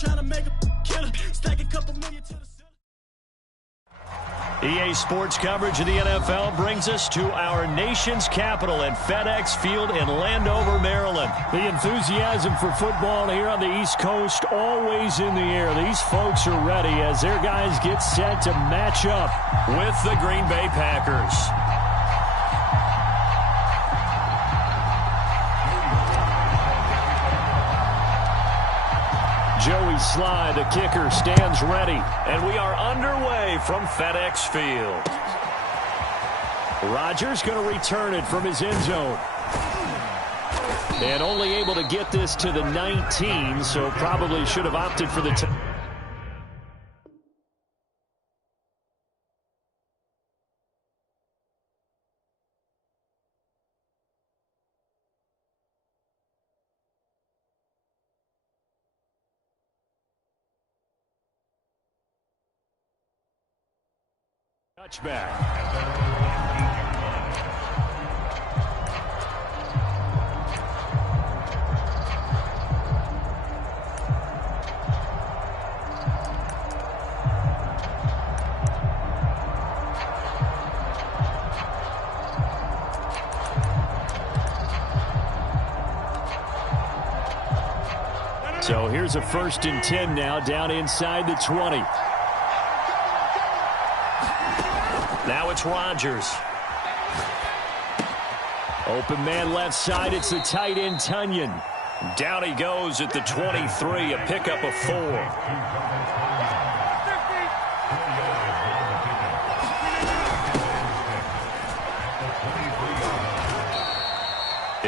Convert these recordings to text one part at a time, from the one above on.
trying to make a killer. Stack a couple million to the EA Sports coverage of the NFL brings us to our nation's capital at FedEx Field in Landover, Maryland. The enthusiasm for football here on the East Coast always in the air. These folks are ready as their guys get set to match up with the Green Bay Packers. Joey Sly, the kicker, stands ready. And we are underway from FedEx Field. Rodgers going to return it from his end zone. And only able to get this to the 19, so probably should have opted for the touchback. So here's a 1st and 10 now, down inside the 20. Now it's Rodgers. Open man left side. It's the tight end, Tunyon. Down he goes at the 23, a pickup of 4.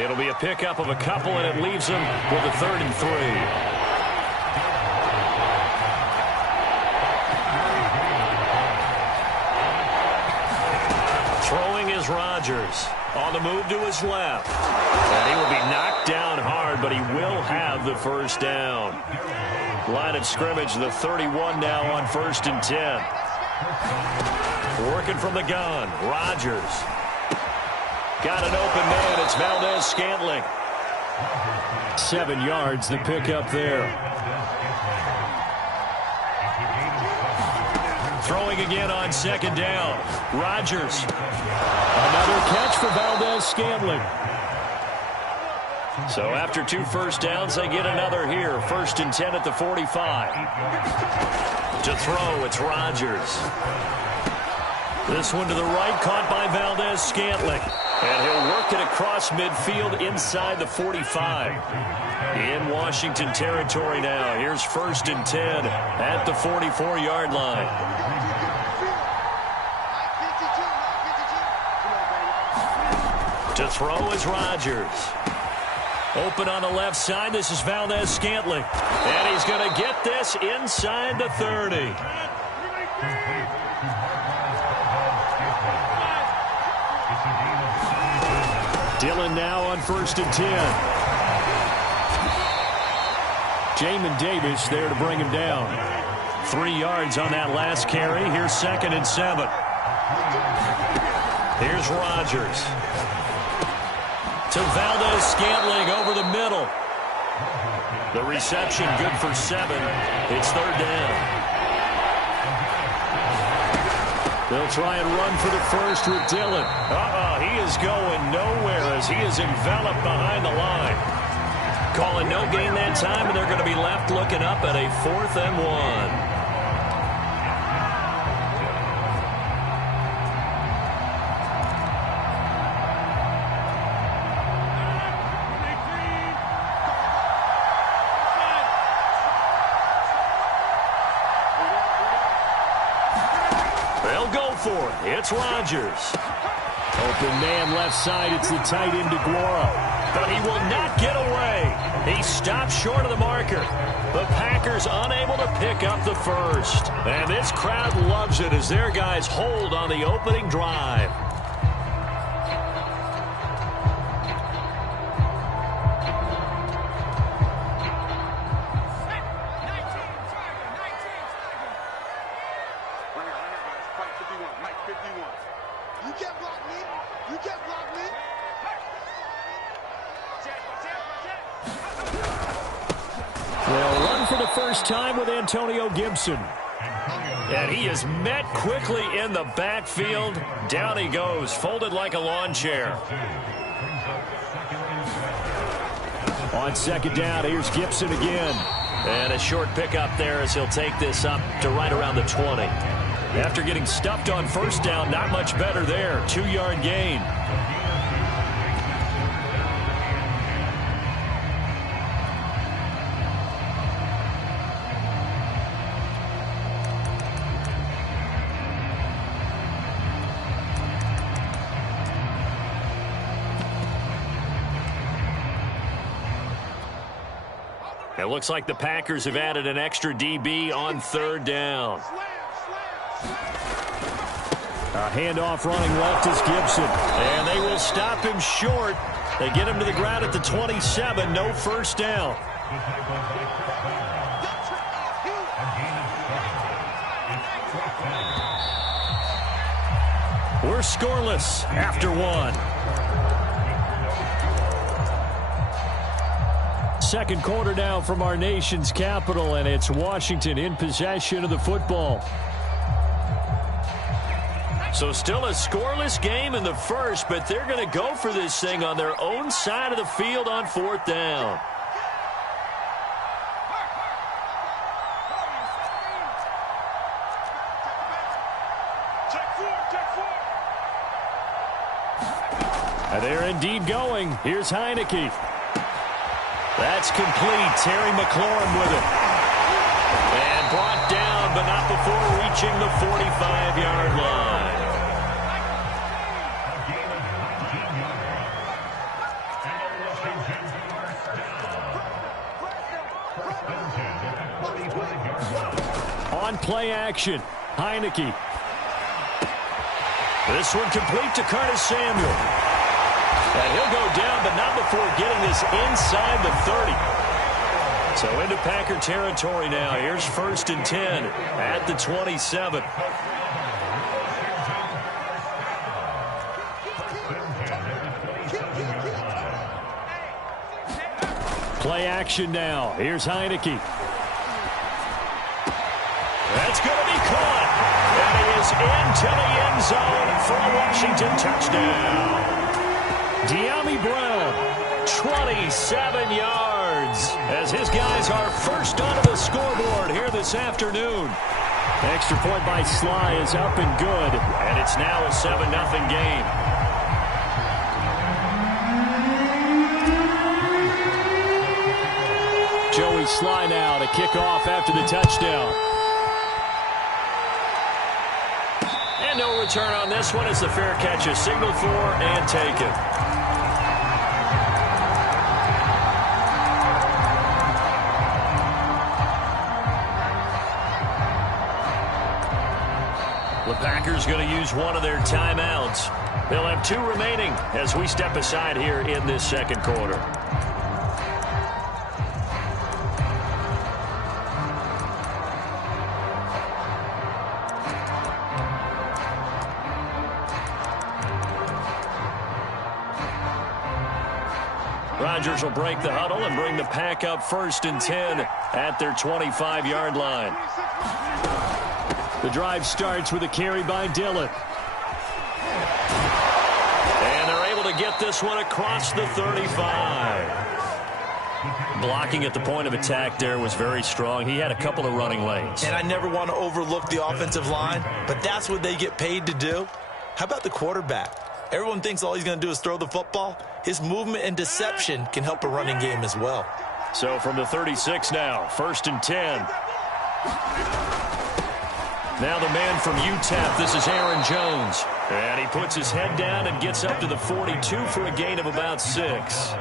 It'll be a pickup of a couple, and it leaves him with a 3rd and 3. Throwing is Rodgers. On the move to his left. And he will be knocked down hard, but he will have the 1st down. Line of scrimmage, the 31 now on 1st and 10. Working from the gun, Rodgers. Got an open man, it's Valdez-Scantling. 7 yards, the pickup there. Throwing again on 2nd down. Rodgers. Another catch for Valdez-Scantling. So after 2 first downs, they get another here. 1st and 10 at the 45. To throw, it's Rodgers. This one to the right, caught by Valdez-Scantling. And he'll work it across midfield inside the 45. In Washington territory now. Here's 1st and 10 at the 44-yard line. To throw is Rodgers. Open on the left side. This is Valdez-Scantling. And he's going to get this inside the 30. Dillon now on 1st and 10. Jamin Davis there to bring him down. 3 yards on that last carry. Here's 2nd and 7. Here's Rodgers. To Valdez-Scantling over the middle. The reception good for 7. It's 3rd down. They'll try and run for the 1st with Dillon. He is going nowhere as he is enveloped behind the line. Calling no gain that time, and they're going to be left looking up at a 4th and 1. It's Rodgers. Open man left side. It's the tight end, DeGuara. But he will not get away. He stopped short of the marker. The Packers unable to pick up the 1st. And this crowd loves it as their guys hold on the opening drive. first time with Antonio Gibson. And he is met quickly in the backfield. Down he goes, folded like a lawn chair. On second down, here's Gibson again. And a short pickup there as he'll take this up to right around the 20. After getting stuffed on first down, not much better there. 2-yard gain. It looks like the Packers have added an extra DB on third down. A handoff running left is Gibson. And they will stop him short. They get him to the ground at the 27. No first down. We're scoreless after one. Second quarter now from our nation's capital, and it's Washington in possession of the football. So still a scoreless game in the first, but they're going to go for this thing on their own side of the field on fourth down. And they're indeed going. Here's Heineke. That's complete. Terry McLaurin with it. And brought down, but not before reaching the 45-yard line. On play action, Heineke. This one complete to Curtis Samuel. And he'll go down, but not before getting this inside the 30. So into Packer territory now. Here's first and 10 at the 27. Play action now. Here's Heineke. That's going to be caught. And he is into the end zone for a Washington touchdown. De'Ami Brown, 27 yards as his guys are first onto the scoreboard here this afternoon. Extra point by Sly is up and good. And it's now a 7-0 game. Joey Sly now to kick off after the touchdown. And no return on this one as the fair catch is signaled for and taken. The Packers going to use one of their timeouts. They'll have 2 remaining as we step aside here in this second quarter. Rodgers will break the huddle and bring the Pack up first and 10 at their 25-yard line. The drive starts with a carry by Dillon. And they're able to get this one across the 35. Blocking at the point of attack there was very strong. He had a couple of running lanes. And I never want to overlook the offensive line, but that's what they get paid to do. How about the quarterback? Everyone thinks all he's going to do is throw the football. His movement and deception can help a running game as well. So from the 36 now, first and 10. Now the man from UTEP, this is Aaron Jones. And he puts his head down and gets up to the 42 for a gain of about 6.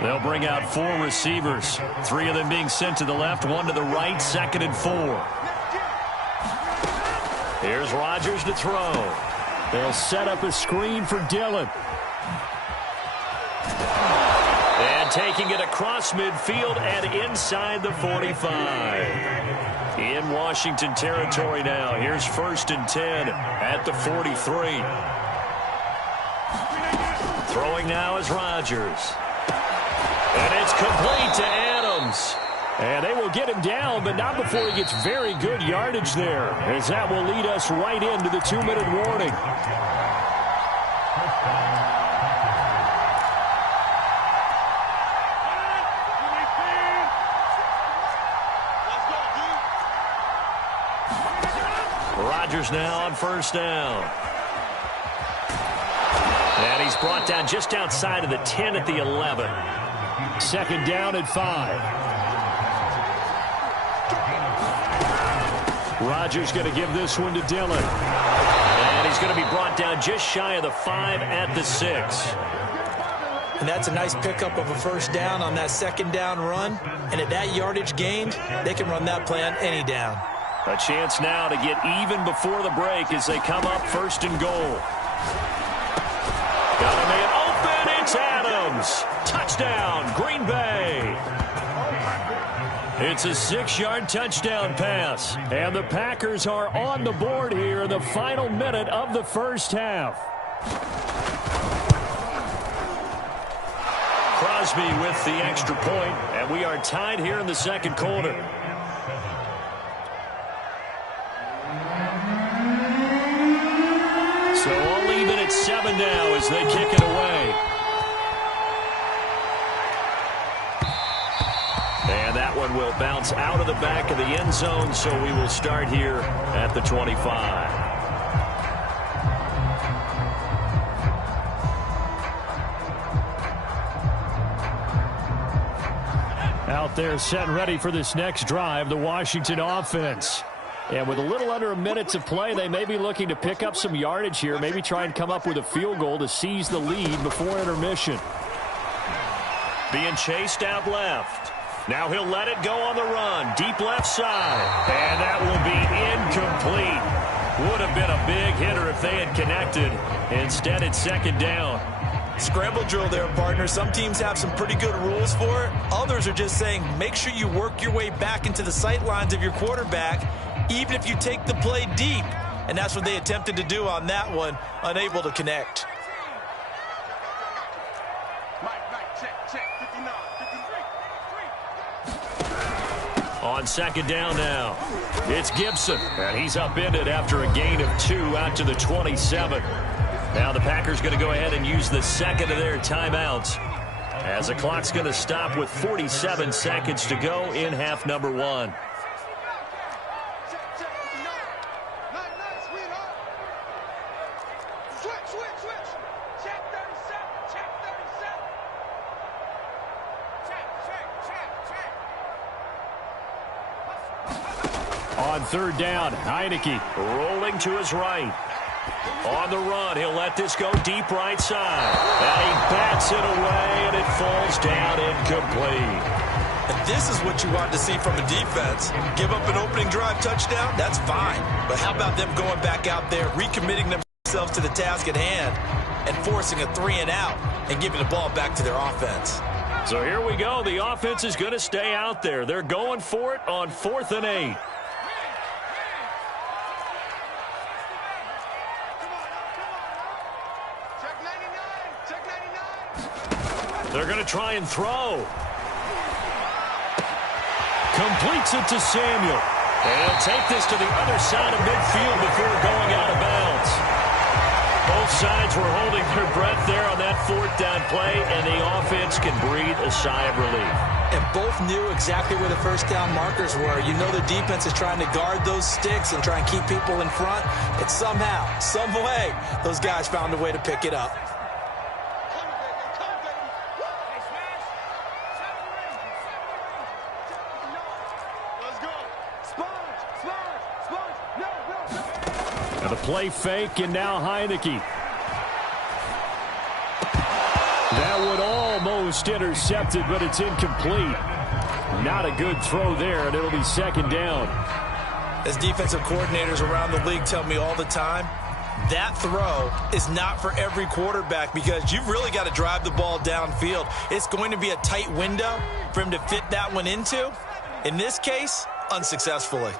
They'll bring out 4 receivers, 3 of them being sent to the left, 1 to the right, 2nd and 4. Here's Rodgers to throw. They'll set up a screen for Dillon. And taking it across midfield and inside the 45. In Washington territory now. Here's first and 10 at the 43. Throwing now is Rodgers. And it's complete to Adams. And they will get him down, but not before he gets very good yardage there, as that will lead us right into the 2-minute warning. Rodgers now on first down. And he's brought down just outside of the 10 at the 11. Second down at 5. Rodgers going to give this one to Dillon. And he's going to be brought down just shy of the 5 at the 6. And that's a nice pickup of a first down on that second down run. And at that yardage gained, they can run that play on any down. A chance now to get even before the break as they come up first and goal. Got a man open. It's Adams. Touchdown, Green Bay. It's a 6-yard touchdown pass. And the Packers are on the board here in the final minute of the first half. Crosby with the extra point, and we are tied here in the second quarter. So all even at 7 now as they kick it away. And that one will bounce out of the back of the end zone, so we will start here at the 25. Out there set and ready for this next drive, the Washington offense. And with a little under a minute to play, they may be looking to pick up some yardage here, maybe try and come up with a field goal to seize the lead before intermission. Being chased out left. Now he'll let it go on the run. Deep left side. And that will be incomplete. Would have been a big hitter if they had connected. Instead, it's second down. Scramble drill there, partner. Some teams have some pretty good rules for it. Others are just saying make sure you work your way back into the sight lines of your quarterback, even if you take the play deep. And that's what they attempted to do on that one, unable to connect. On second down now, it's Gibson. And he's upended after a gain of 2 out to the 27. Now the Packers going to go ahead and use the second of their timeouts as the clock's going to stop with 47 seconds to go in half number 1. On third down, Heineke rolling to his right. On the run, he'll let this go deep right side. And he bats it away, and it falls down incomplete. And this is what you want to see from a defense. Give up an opening drive touchdown, that's fine. But how about them going back out there, recommitting themselves to the task at hand, and forcing a 3-and-out and giving the ball back to their offense. So here we go. The offense is going to stay out there. They're going for it on 4th and 8. They're going to try and throw. Completes it to Samuel. And he'll take this to the other side of midfield before going out of bounds. Both sides were holding their breath there on that 4th down play, and the offense can breathe a sigh of relief. And both knew exactly where the first down markers were. You know the defense is trying to guard those sticks and try and keep people in front. But somehow, some way, those guys found a way to pick it up. The play fake, and now Heineke. That one almost intercepted, but it's incomplete. Not a good throw there, and it'll be second down. As defensive coordinators around the league tell me all the time, that throw is not for every quarterback because you've really got to drive the ball downfield. It's going to be a tight window for him to fit that one into. In this case, unsuccessfully.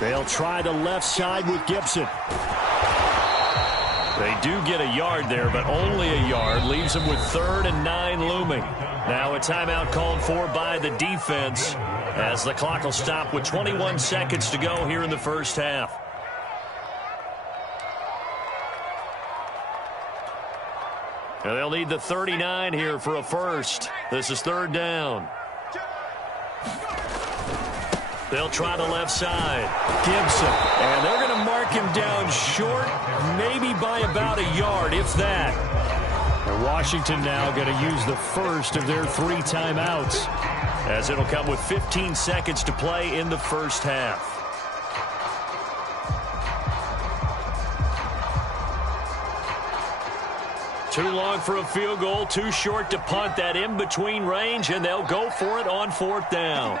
They'll try the left side with Gibson. They do get a yard there, but only a yard. Leaves them with 3rd and 9 looming. Now a timeout called for by the defense as the clock will stop with 21 seconds to go here in the first half. And they'll need the 39 here for a first. This is 3rd down. They'll try the left side. Gibson. And they're going to mark him down short, maybe by about a yard, if that. And Washington now going to use the first of their 3 timeouts, as it'll come with 15 seconds to play in the first half. Too long for a field goal, too short to punt. That in-between range, and they'll go for it on 4th down.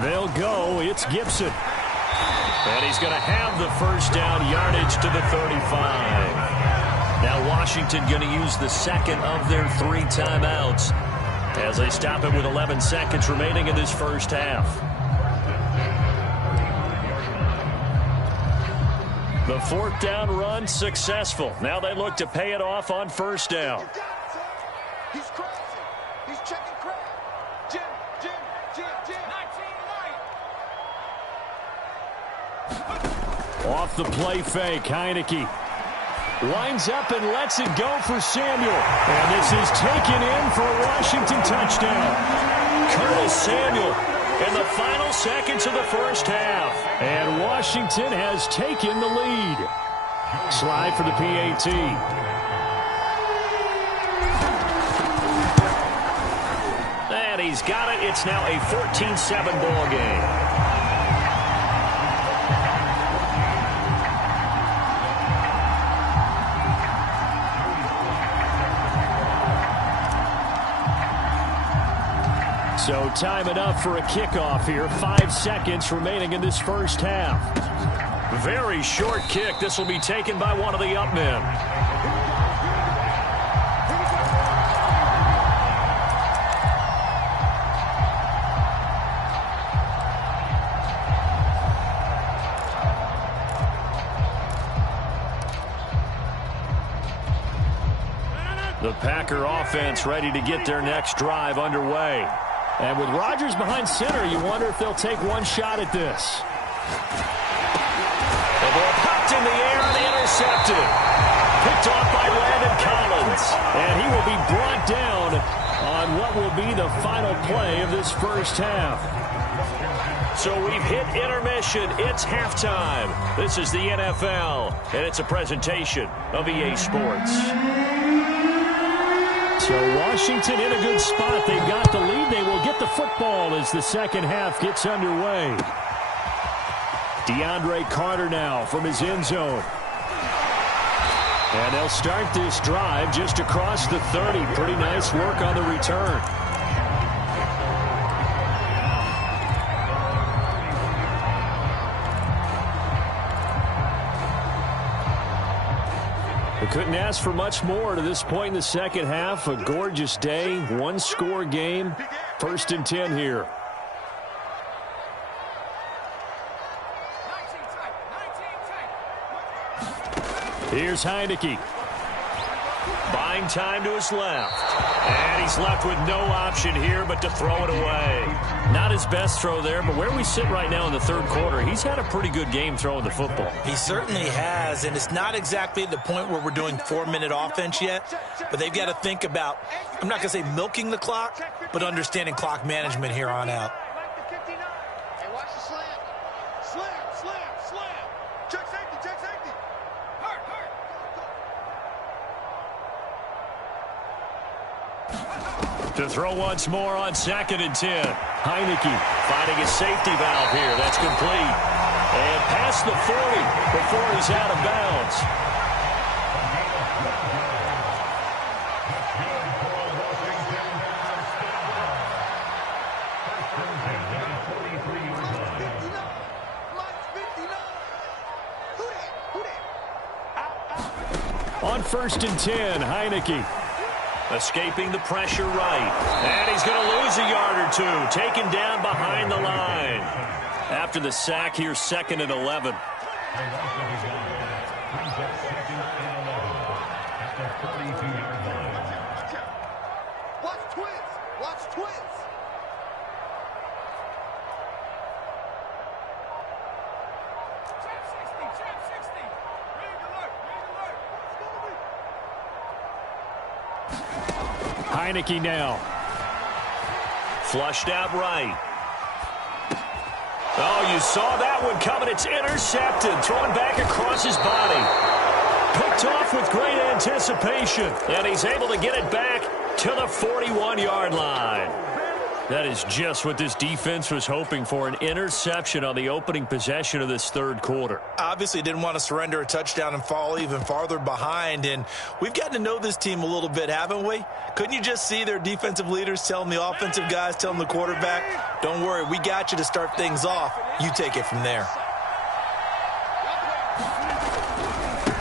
They'll go. It's Gibson. And he's going to have the first down, yardage to the 35. Now Washington going to use the second of their 3 timeouts as they stop it with 11 seconds remaining in this first half. The 4th down run successful. Now they look to pay it off on 1st down. He's crazy. He's checking crack. Jim. 19 Off the play fake, Heineke winds up and lets it go for Samuel. And this is taken in for a Washington touchdown. Curtis Samuel in the final seconds of the first half. And Washington has taken the lead. Slide for the PAT. And he's got it. It's now a 14-7 ball game. So time enough for a kickoff here. 5 seconds remaining in this first half. Very short kick. This will be taken by one of the up men. The Packer offense ready to get their next drive underway. And with Rodgers behind center, you wonder if they'll take one shot at this. The ball popped in the air and intercepted. Picked off by Landon Collins. And he will be brought down on what will be the final play of this first half. So we've hit intermission. It's halftime. This is the NFL, and it's a presentation of EA Sports. So Washington in a good spot. They've got the lead. They will get the football as the second half gets underway. DeAndre Carter now from his end zone. And they'll start this drive just across the 30. Pretty nice work on the return. They couldn't ask for much more to this point in the second half. A gorgeous day, one-score game. 1st and 10 here. Here's Heineke. Buying time to his left. And he's left with no option here but to throw it away. Not his best throw there, but where we sit right now in the 3rd quarter, he's had a pretty good game throwing the football. He certainly has, and it's not exactly at the point where we're doing 4-minute offense yet, but they've got to think about, I'm not going to say milking the clock, but understanding clock management here on out. Hey, watch the slam. Slam. Check safety. Hurt. To throw once more on 2nd and 10. Heineke finding a safety valve here. That's complete. And past the 40 before he's out of bounds. On on 1st and 10. Heineke. Escaping the pressure right. And he's going to lose a yard or two. Taken down behind the line. After the sack, here's 2nd and 11. Watch twins. Watch twins. Trap 60. Ready to alert. Heineke now. Flushed out right. Oh, you saw that one coming. It's intercepted. Thrown back across his body. Picked off with great anticipation. And he's able to get it back to the 41-yard line. That is just what this defense was hoping for, an interception on the opening possession of this 3rd quarter. Obviously didn't want to surrender a touchdown and fall even farther behind. And we've gotten to know this team a little bit, haven't we? Couldn't you just see their defensive leaders telling the offensive guys, telling the quarterback, don't worry, we got you to start things off. You take it from there.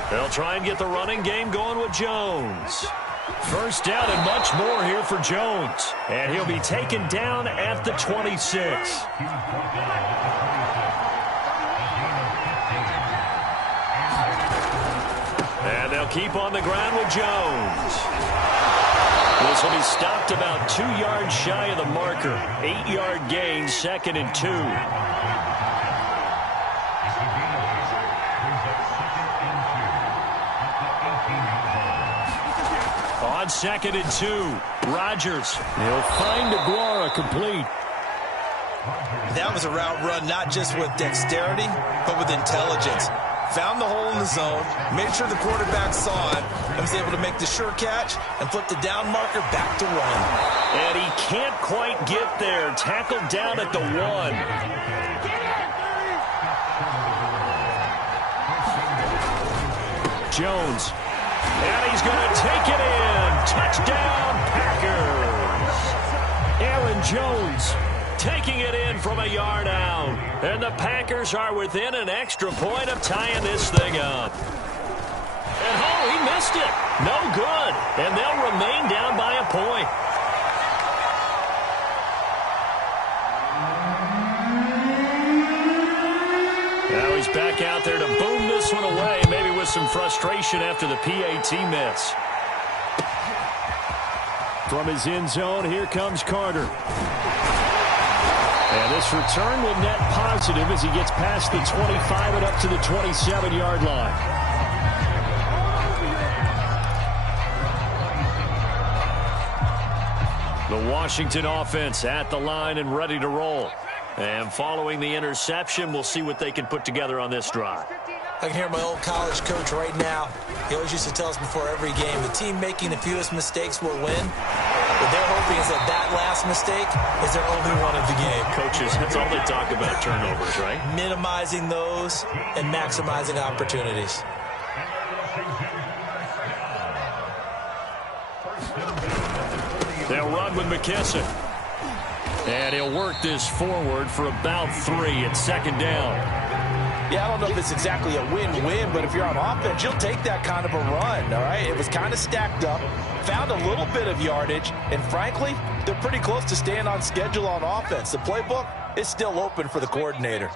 They'll try and get the running game going with Jones. 1st down and much more here for Jones. And he'll be taken down at the 26. And they'll keep on the ground with Jones. This will be stopped about 2 yards shy of the marker. 8-yard gain, 2nd and 2. On 2nd and 2, Rodgers. He'll find Aguara complete. That was a route run not just with dexterity, but with intelligence. Found the hole in the zone, made sure the quarterback saw it, and was able to make the sure catch and flip the down marker back to run. And he can't quite get there. Tackled down at the 1. Jones. And he's going to take it in. Touchdown, Packers. Aaron Jones. Taking it in from a yard out. And the Packers are within an extra point of tying this thing up. And oh, he missed it. No good. And they'll remain down by a point. Now he's back out there to boom this one away, maybe with some frustration after the PAT miss. From his end zone, here comes Carter. And this return will net positive as he gets past the 25 and up to the 27-yard line. The Washington offense at the line and ready to roll. And following the interception, we'll see what they can put together on this drive. I can hear my old college coach right now. He always used to tell us before every game, the team making the fewest mistakes will win. What they're hoping is that last mistake is their only one of the game. Coaches, that's all they talk about, turnovers, right? Minimizing those and maximizing opportunities. They'll run with McKesson. And he'll work this forward for about 3 at 2nd down. Yeah, I don't know if it's exactly a win-win, but if you're on offense, you'll take that kind of a run, all right? It was kind of stacked up, found a little bit of yardage, and frankly, they're pretty close to staying on schedule on offense. The playbook is still open for the coordinator.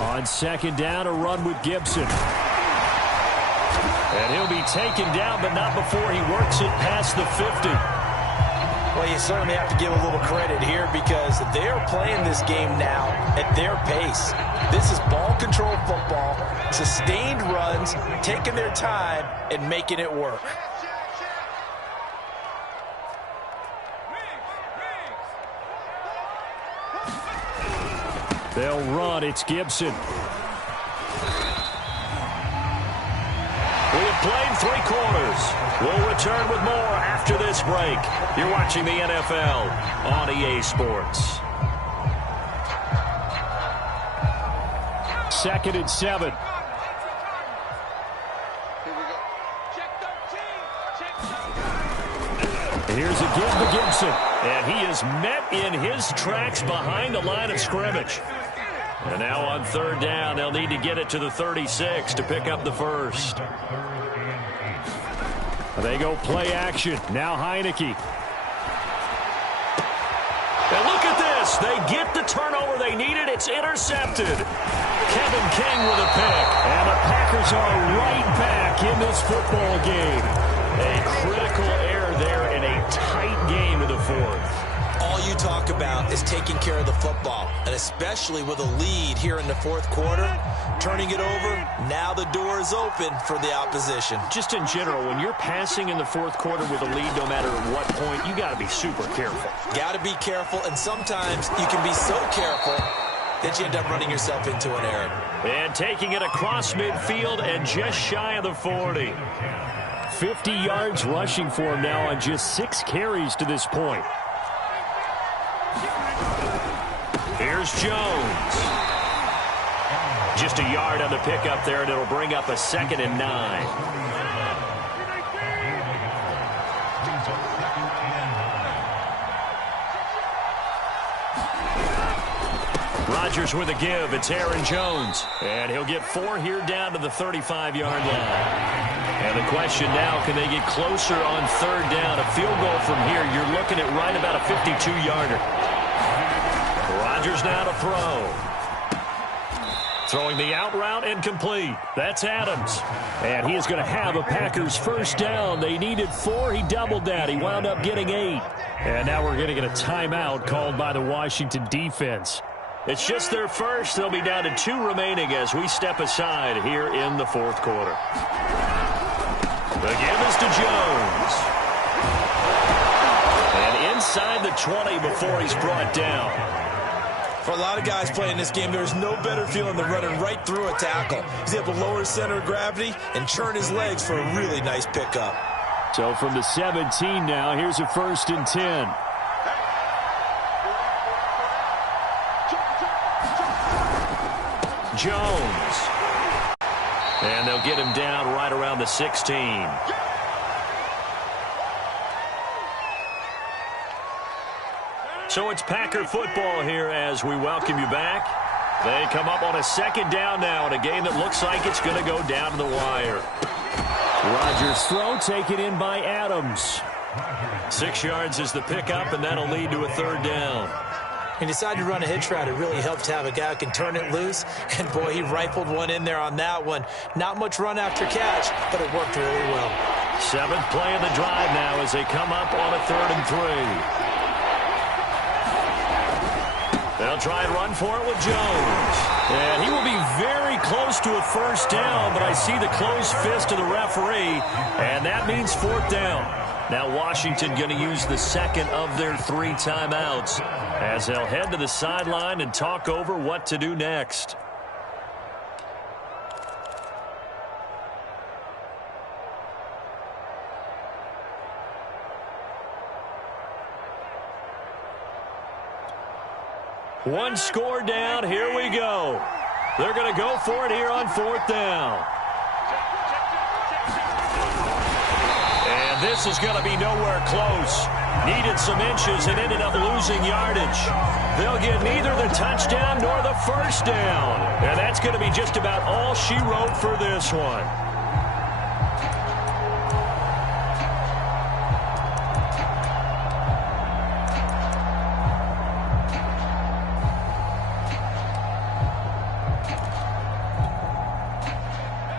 On 2nd down, a run with Gibson. And he'll be taken down, but not before he works it past the 50. Well, you certainly have to give a little credit here because they're playing this game now at their pace. This is ball control football, sustained runs, taking their time and making it work. They'll run. It's Gibson. We have played 3 quarters. We'll return with more after this break. You're watching the NFL on EA Sports. 2nd and 7. Here we go. Check 13. Check 13. Here's a give to Gibson. And he is met in his tracks behind the line of scrimmage. And now on third down, they'll need to get it to the 36 to pick up the first. They go play action. Now Heineke. And look at this. They get the turnover they needed. It's intercepted. Kevin King with a pick. And the Packers are right back in this football game. A critical error there in a tight game in the fourth. All you talk about is taking care of the football, and especially with a lead here in the fourth quarter, turning it over, now the door is open for the opposition. Just in general, when you're passing in the fourth quarter with a lead, no matter at what point, you got to be super careful. Got to be careful, and sometimes you can be so careful that you end up running yourself into an error. And taking it across midfield and just shy of the 40. 50 yards rushing for him now on just 6 carries to this point. Here's Jones. Just a yard on the pickup there, and it'll bring up a 2nd and 9. Rodgers with a give. It's Aaron Jones. And he'll get 4 here down to the 35-yard line. And the question now, can they get closer on third down? A field goal from here, you're looking at right about a 52-yarder. Rodgers now to throw. Throwing the out route and complete. That's Adams. And he is going to have a Packers first down. They needed 4. He doubled that. He wound up getting 8. And now we're going to get a timeout called by the Washington defense. It's just their first. They'll be down to 2 remaining as we step aside here in the fourth quarter. The give is to Jones. And inside the 20 before he's brought down. For a lot of guys playing this game, there's no better feeling than running right through a tackle. He's able to lower his center of gravity and churn his legs for a really nice pickup. So from the 17 now, here's a 1st and 10. Jones. And they'll get him down right around the 16. So it's Packer football here as we welcome you back. They come up on a 2nd down now in a game that looks like it's going to go down to the wire. Rodgers' throw taken in by Adams. 6 yards is the pickup, and that'll lead to a 3rd down. He decided to run a hitch route. It really helped to have a guy who can turn it loose. And, boy, he rifled one in there on that one. Not much run after catch, but it worked really well. 7th play of the drive now as they come up on a 3rd and 3. They'll try and run for it with Jones. And he will be very close to a first down, but I see the closed fist of the referee, and that means 4th down. Now Washington going to use the 2nd of their 3 timeouts as they'll head to the sideline and talk over what to do next. One score down. Here we go. They're going to go for it here on 4th down. And this is going to be nowhere close. Needed some inches and ended up losing yardage. They'll get neither the touchdown nor the first down. And that's going to be just about all she wrote for this one.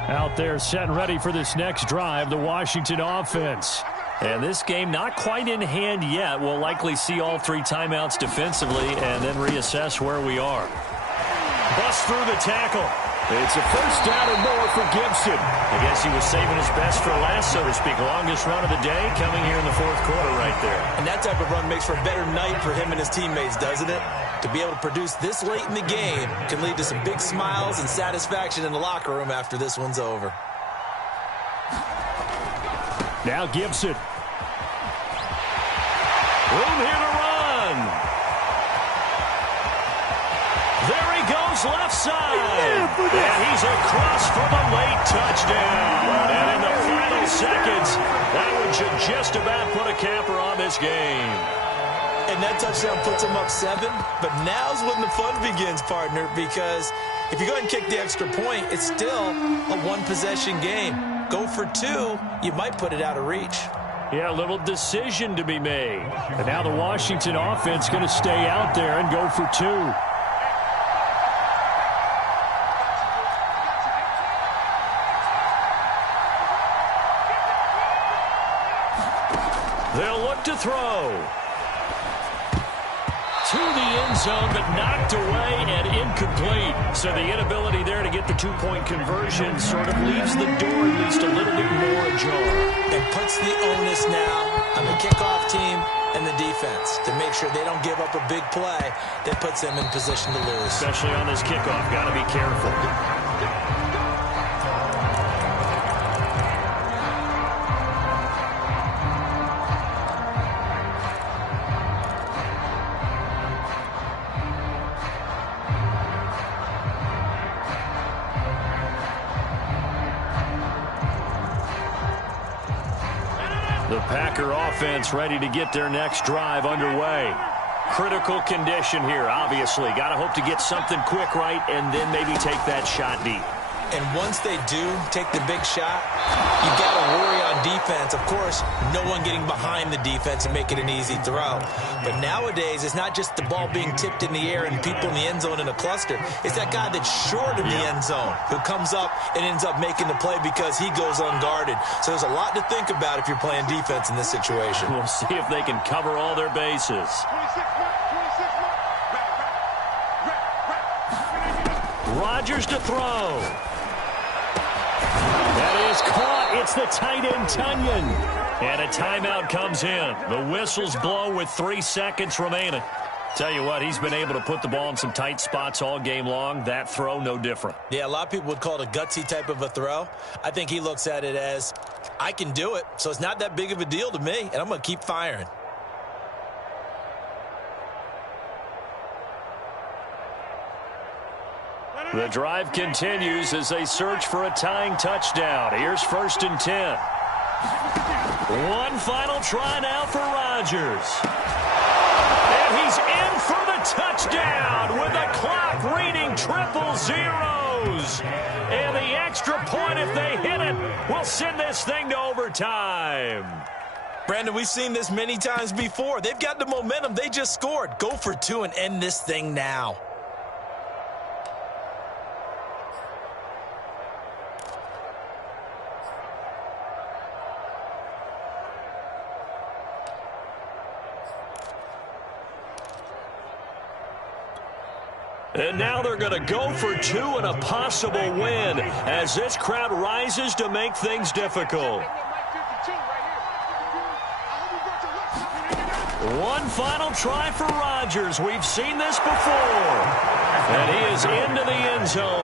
Out there set and ready for this next drive, the Washington offense. And this game not quite in hand yet. We'll likely see all 3 timeouts defensively and then reassess where we are. Bust through the tackle. It's a first down and more for Gibson. I guess he was saving his best for last, so to speak. Longest run of the day coming here in the fourth quarter right there. And that type of run makes for a better night for him and his teammates, doesn't it? To be able to produce this late in the game can lead to some big smiles and satisfaction in the locker room after this one's over. Now Gibson. Room here to run. There he goes left side. And he's across for the late touchdown. And in the final seconds. That one should just about put a capper on this game. And that touchdown puts them up 7. But now's when the fun begins, partner, because if you go ahead and kick the extra point, it's still a one-possession game. Go for 2, you might put it out of reach. Yeah, a little decision to be made. And now the Washington offense going to stay out there and go for 2. They'll look to throw. To the end zone, but knocked away and incomplete. So the inability there to get the two-point conversion sort of leaves the door at least a little bit more ajar. And puts the onus now on the kickoff team and the defense to make sure they don't give up a big play that puts them in position to lose. Especially on this kickoff, got to be careful. The Packer offense ready to get their next drive underway. Critical condition here, obviously. Got to hope to get something quick right and then maybe take that shot deep. And once they do take the big shot, you got to worry on defense. Of course, no one getting behind the defense and make it an easy throw. But nowadays, it's not just the ball being tipped in the air and people in the end zone in a cluster. It's that guy that's short of the end zone who comes up and ends up making the play because he goes unguarded. So there's a lot to think about if you're playing defense in this situation. We'll see if they can cover all their bases. 26-1, 26-1. Rodgers to throw. That is caught. It's the tight end, Tunyon. And a timeout comes in. The whistles blow with 3 seconds remaining. Tell you what, he's been able to put the ball in some tight spots all game long. That throw, no different. Yeah, a lot of people would call it a gutsy type of a throw. I think he looks at it as, I can do it, so it's not that big of a deal to me, and I'm going to keep firing. The drive continues as they search for a tying touchdown. Here's 1st and 10. One final try now for Rodgers. And he's in for the touchdown with the clock reading 000. And the extra point, if they hit it, will send this thing to overtime. Brandon, we've seen this many times before. They've got the momentum. They just scored. Go for 2 and end this thing now. And now they're going to go for 2 and a possible win as this crowd rises to make things difficult. One final try for Rodgers. We've seen this before. And he is into the end zone.